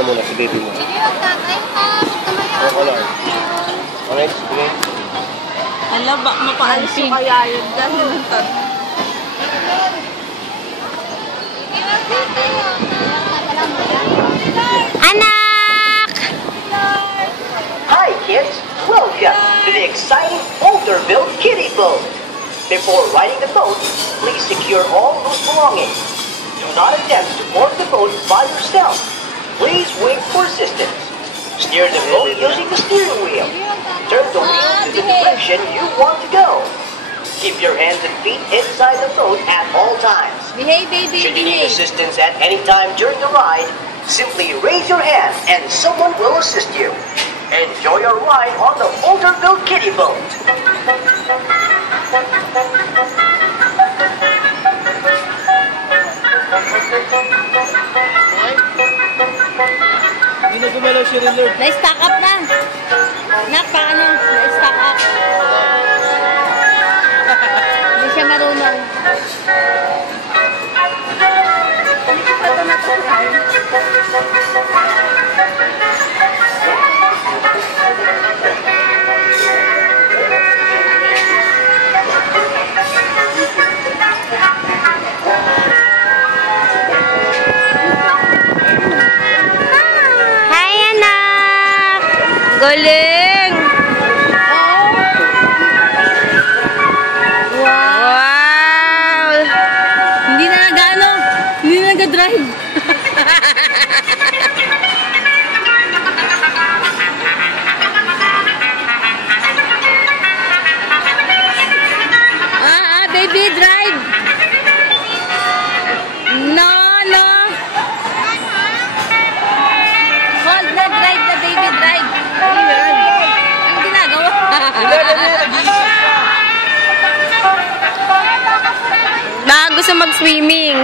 ano muna, si baby mo. Sige, wag tatay ha. Ano color? Orange? Sige. Ala, bak mapaalis yung kaya yun. Gano'n ng tanong. Anak! Hi kids, welcome to the exciting Boulderville Kiddie Boat. Before riding the boat, please secure all loose belongings. Do not attempt to board the boat by yourself. Please wait for assistance. Steer the boat using the steering wheel. Turn the wheel to the direction you want to go. Keep your hands and feet inside the boat at all times. Behave, baby, Should you need assistance at any time during the ride, simply raise your hand and someone will assist you. Enjoy your ride on the Boulderville Kiddie Boat. Hindi na gumalaw si Riller. Na-stack up na. Nak, paano? Na-stack up. Hindi siya marunong. Hindi pa ito natutry. Hi, anak! Galing! Wow! Hindi na nag-drive. Baby, drive! No! Hold na, drive na, baby, drive. Anong ginagawa? Gusto mag-swimming.